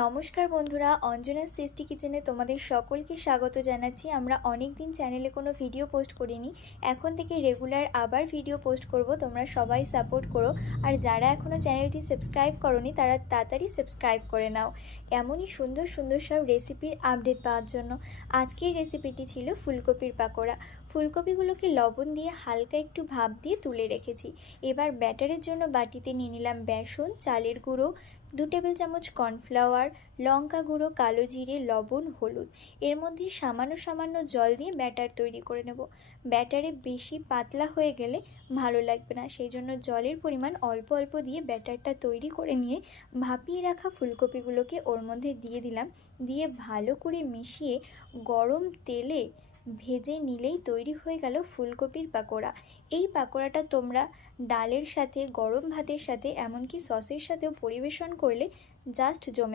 নমস্কার বন্ধুরা, অঞ্জনাস টেস্টি কিচেনে তোমাদের সকলকে স্বাগত জানাচ্ছি। আমরা অনেক দিন চ্যানেলে কোনো ভিডিও পোস্ট করিনি, এখন থেকে রেগুলার আবার ভিডিও পোস্ট করব। তোমরা সবাই সাপোর্ট করো, আর যারা এখনও চ্যানেলটি সাবস্ক্রাইব করোনি তারা তাড়াতাড়ি সাবস্ক্রাইব করে নাও এমনই সুন্দর সুন্দর সব রেসিপির আপডেট পাওয়ার জন্য। আজকের রেসিপিটি ছিল ফুলকপির পাকোড়া। ফুলকপিগুলোকে লবণ দিয়ে হালকা একটু ভাপ দিয়ে তুলে রেখেছি। এবার ব্যাটারের জন্য বাটিতে নিয়ে নিলাম বেসন, চালের গুঁড়ো, 2 টেবিল চামচ কর্নফ্লাওয়ার, লঙ্কা গুঁড়ো, কালো জিরে, লবণ, হলুদ। এর মধ্যে সামান্য সামান্য জল দিয়ে ব্যাটার তৈরি করে নেব। ব্যাটারে বেশি পাতলা হয়ে গেলে ভালো লাগবে না, সেই জন্য জলের পরিমাণ অল্প অল্প দিয়ে ব্যাটারটা তৈরি করে নিয়ে ভাপিয়ে রাখা ফুলকপিগুলোকে ওর মধ্যে দিয়ে দিলাম। দিয়ে ভালো করে মিশিয়ে গরম তেলে ভেজে নিলেই তৈরি হয়ে গেল ফুলকপির পাকোড়া। এই পাকোড়াটা তোমরা ডালের সাথে, গরম ভাতের সাথে, এমনকি সসের সাথেও পরিবেশন করলে জাস্ট জমে